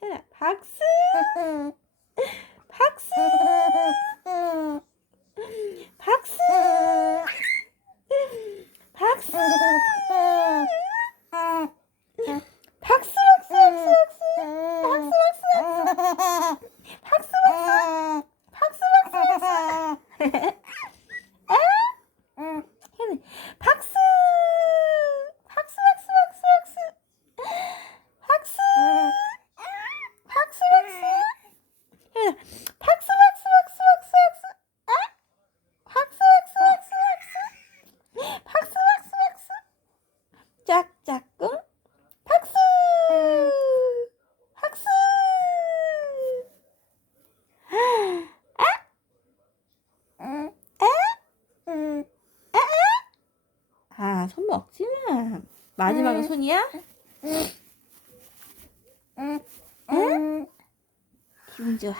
현아, 박수! 박수! 박수! 박수! 박수, 박수, 박수, 박수, 박수, 박수, 박수, 박수, 현아, 박수! 박수, 박수, 박수, 박수, 박수, 박수, 박수, 현아, 박수, 박수, 박수, 박수, 박수, 박수, 박수, 박수, 박수, 박수, 박수, 박수, 짝짝꿍, 박수, 박수. 아, 손 먹지 마. 마지막은 손이야? 응? 기분 좋아.